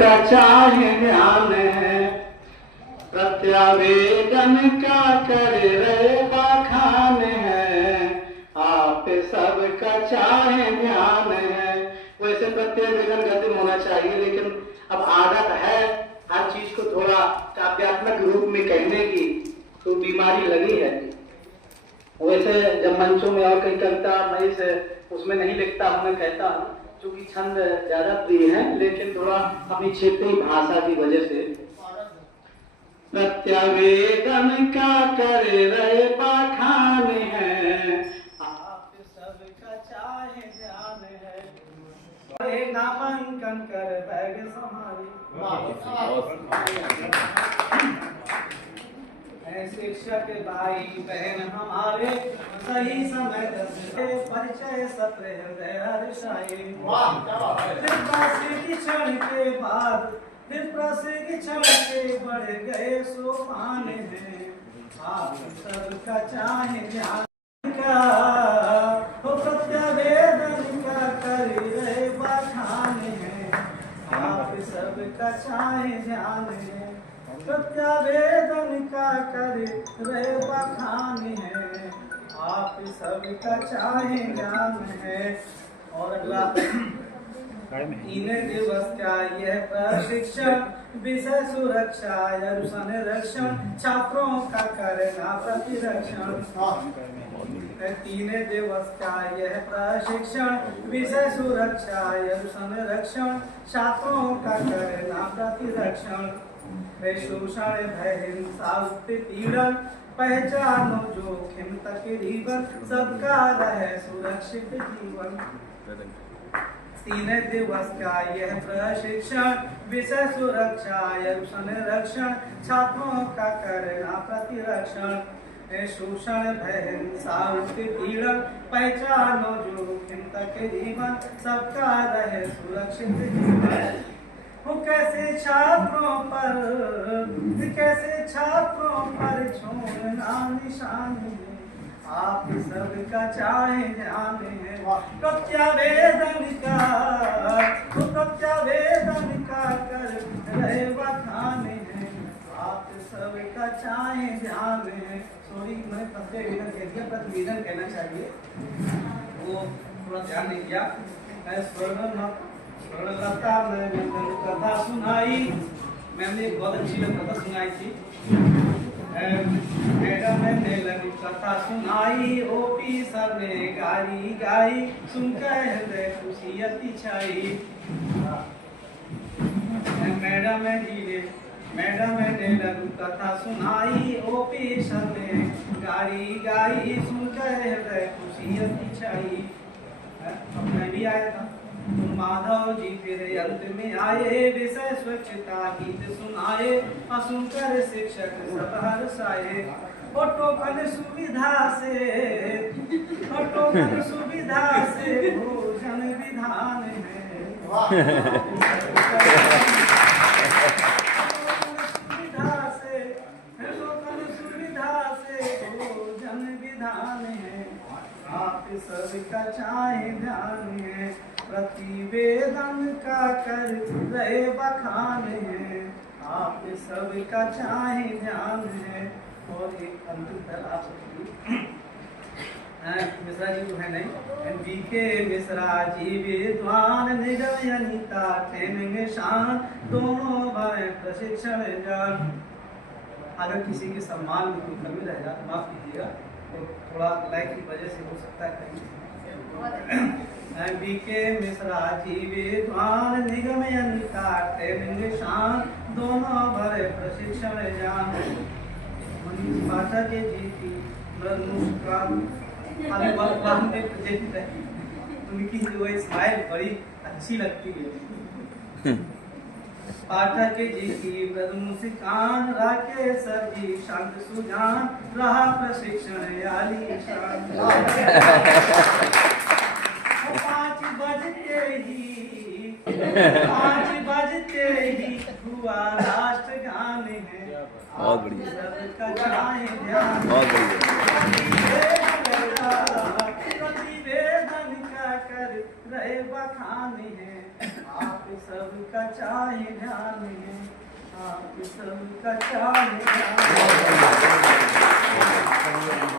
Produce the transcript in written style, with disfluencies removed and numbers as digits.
सबका चाहे ध्यान है, प्रत्यावेदन का कर रहे बखान है, आप सबका चाहे ध्यान है। वैसे प्रत्यावेदन गद्य होना चाहिए, लेकिन अब आदत है हर चीज को थोड़ा काव्यात्मक रूप में कहने की, तो बीमारी लगी है। वैसे जब मंचों में और कहीं कविता मैं इसे उसमें नहीं लिखता हूँ, मैं कहता हूँ क्योंकि छंद ज्यादा प्रिय है, लेकिन थोड़ा अपनी क्षेत्रीय भाषा की वजह से। प्रत्यावेदन का कर रहे बखान है, आप सबका चाहे ध्यान है, नामांकन कर बैग संभाले। शिक्षक भाई बहन हमारे सही समय परिचय सत्र हृदय हर्षाए। क्षण के बाद प्रशिक्षण के बढ़ गए सोपान है, आप सबका चाहे ध्यान का, प्रत्यावेदन का कर रहे बखान है, आप सबका चाहे ध्यान है, प्रत्यावेदन का कर रहे बखान है, आप सबका चाहे ध्यान है। और अगला 3 दिवस का यह प्रशिक्षण विषय सुरक्षा संरक्षण छात्रों का करना प्रतिरक्षण। 3 दिवस का यह प्रशिक्षण विषय सुरक्षा संरक्षण छात्रों का करना प्रतिरक्षण। शोषण भय हिंसा उत्पीड़न पहचानो जोखिम तकरीबन सबका रहे सुरक्षित जीवन। 3 दिवस का यह प्रशिक्षण विषय सुरक्षा संरक्षण छात्रों का करना प्रतिरक्षण। शोषण भय हिंसा उत्पीड़न पहचानो जोखिम तकरीबन सबका रहे सुरक्षित जीवन। कैसे छात्रों पर छोड़ना निशान है, आप सबका चाहे ध्यान है, प्रत्यावेदन का कर रहे बखान है, आप सबका चाहे ध्यान है। सॉरी मैं प्रत्यावेदन कह दिया, प्रतिवेदन कहना चाहिए, वो थोड़ा ध्यान नहीं किया। स्वर्णलता मैंने कथा सुनाई, मैंने एक बहुत अच्छी कथा सुनाई थी। मैडम ने कथा सुनाई, ओपी सर ने गाई गाई, सुनकर हृदय खुशी अति छाई। मैडम ने लघु कथा सुनाई, ओपी सर ने गाई गाई, सुनकर हृदय खुशी अति छाई। अब मैं भी आया था, माधव जी फिर अंत में आए, विषय स्वच्छता गीत सुनाए, सुनकर शिक्षक सब हर्षाए। टोकन सुविधा से भोजन विधान है, सुविधा से भोजन विधान है, आप सबका चाहे ध्यान है, प्रतिवेदन का कर रहे बखान है, आप सबका चाहे ध्यान है। और एक अंतिम आप मिश्रा जी तो है नहीं, बीके मिश्रा जी विद्वान निगम अनिता ट्रेनिंग शान दोनों भाई प्रशिक्षण जान। अगर किसी के सम्मान में कोई कमी रह जाए तो माफ कीजिएगा, तो थोड़ा लाइक की वजह से हो सकता है कहीं। बीके मिश्रा जी विद्वान निगम अनिता ट्रेनिंग शान दोनों भरे प्रशिक्षण जान। मनीष पाठक जी की मुस्कान उनकी जो स्माइल बड़ी अच्छी लगती है। पाठक जी की मुस्कान राकेश सर जी शांत सुजान रहा प्रशिक्षण आलीशान। 5 बजते ही हुआ राष्ट्रगान है, बहुत बढ़िया, बहुत बढ़िया। प्रतिवेदन का कर रहे बखान है, आप सबका चाहे ध्यान है, आप सबका चाहे ध्यान है।